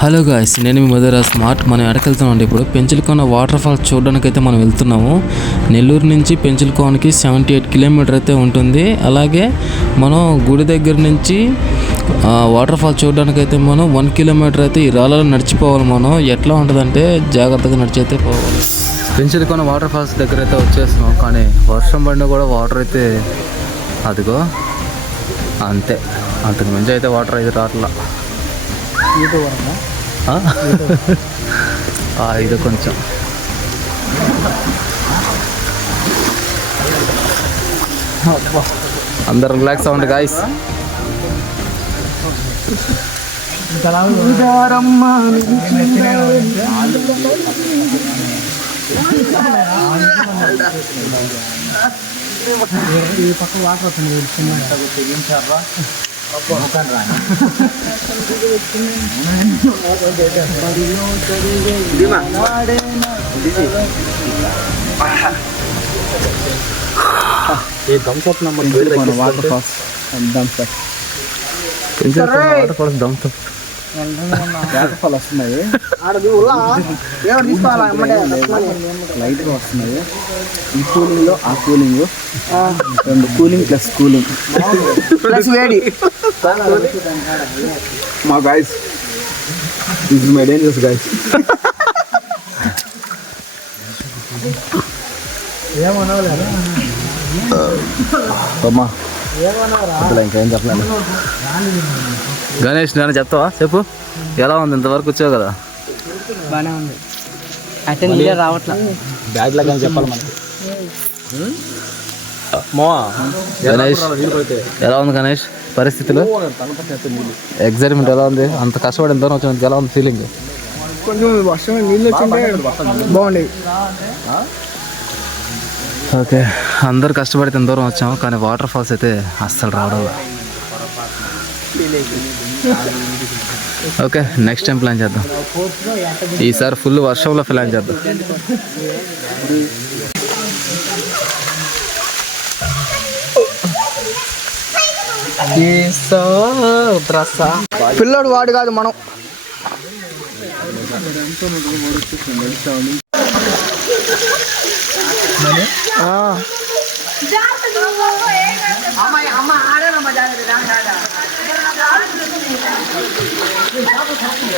Hello guys నేను మీ మధుర smart. మనం ఎడకెళ్తున్నాం ఇప్పుడు పెంచులకోన వాటర్ ఫాల్స్ చూడడానికి అయితే మనం వెళ్తున్నాము. నెల్లూరు నుంచి పెంచులకోనకి సెవెంటీ ఎయిట్ కిలోమీటర్ అయితే ఉంటుంది. అలాగే మనం గుడి దగ్గర నుంచి వాటర్ ఫాల్ చూడడానికి అయితే మనం వన్ కిలోమీటర్ అయితే ఈ రాళ్ళలో నడిచిపోవాలి మనం. ఎట్లా ఉంటుందంటే జాగ్రత్తగా నడిచి అయితే పోవాలి. పెంచులకోన వాటర్ ఫాల్స్ దగ్గర అయితే వచ్చేస్తున్నాం. కానీ వర్షం పడినా కూడా వాటర్ అయితే అదిగో అంతే. అంతకు మించి అయితే వాటర్ అయితే రావట్లా ఇది కొంచెం అందరు రిలాక్స్ అవ్వండి గాయస్ ఈ పక్క వాటర్ వస్తుంది Bukan Rana. Di mana? Di sini. ये दम सप नंबर वाटर फॉल्स दम सप वाटर फॉल्स గా వస్తున్నాయి. ఈ కూలింగ్లో ఆ కూలింగ్. రెండు కూలింగ్ ప్లస్ కూలింగ్. ప్లస్ వేడి. మా guys is my dangerous guys అమ్మా అసలు ఇంకేం చెప్పలేదు. గణేష్ నేను చెప్తావా? చెప్పు. ఎలా ఉంది? ఇంతవరకు వచ్చావు కదా? బాగానే ఉంది. అయితే నీళ్ళే రావట్లా. బ్యాగ్ లాగా చెప్పాలి మనకి. గణేష్ ఎలా ఉంది గణేష్? పరిస్థితులు? ఎగ్జైట్మెంట్ ఎలా ఉంది? అంత కష్టపడి ఎంత వచ్చినందుకు ఎలా ఉంది ఫీలింగ్ కొంచెం వర్షం నీళ్ళు. వచ్చింటే ఓకే. అందరు కష్టపడితే ఎంత దూరం వచ్చాము కానీ వాటర్ ఫాల్స్ అయితే అస్సలు రావడం ఓకే నెక్స్ట్ టైం ప్లాన్ చేద్దాం. ఈసారి ఫుల్ వర్షంలో ప్లాన్ చేద్దాం. పిల్లోడు వాడు కాదు మనం.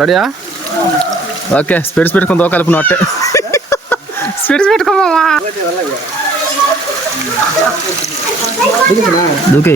రెడీయా ఓకే స్పీడ్స్ పెట్టుకుని దోకాలి అట్టే speeds పెట్టుకోమా దూకే.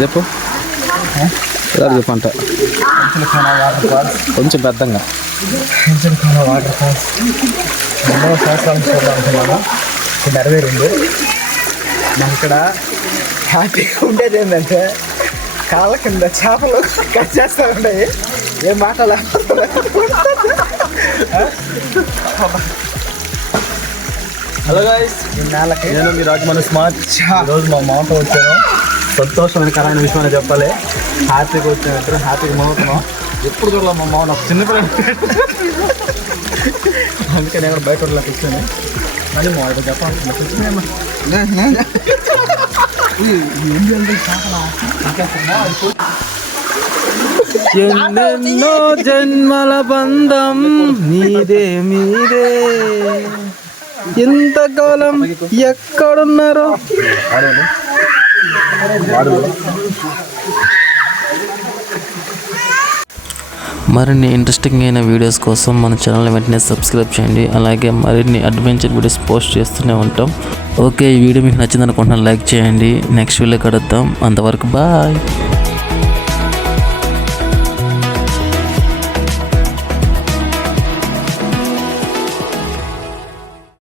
చెప్పు. చెప్పు అంట కొంచెం పెద్దంగా. వాటర్ ఫాల్స్ ఎన్నో సంవత్సరాలు చూడాలనుకున్నాను నెరవేరింది నాకు ఇక్కడ హ్యాపీగా ఉండేది ఏంటంటే కాళ్ళ కింద చేపలు కట్ చేస్తూ ఉంటాయి ఏం మాట్లాడాలి హలో నేలకి నేను మీ రాజమౌళి స్మార్ట్. ఈరోజు మా మామతో వచ్చాను సంతోషకరమైన విషయం అని చెప్పాలి. హ్యాపీగా వచ్చిన ఇద్దరు. హ్యాపీగా నవ్వుతున్నాం ఎప్పుడు కూడా మా మామ? నాకు చిన్నపిల్లలు అందుకే నేను బయట వాళ్ళకి వచ్చాను కానీ మా ఇక్కడ చెప్పాలి ఎన్నెన్నో జన్మల బంధం నీదే మీదే. ఇంతకాలం ఎక్కడున్నారో? మరిన్ని ఇంట్రెస్టింగ్ అయిన వీడియోస్ కోసం మన ఛానల్ వెంటనే సబ్స్క్రైబ్ చేయండి. అలాగే మరిన్ని అడ్వెంచర్ వీడియోస్ పోస్ట్ చేస్తూనే ఉంటాం. ఓకే ఈ వీడియో మీకు నచ్చింది అనుకుంటున్నాను లైక్ చేయండి నెక్స్ట్ వీడియో కడుద్దాం అంతవరకు బాయ్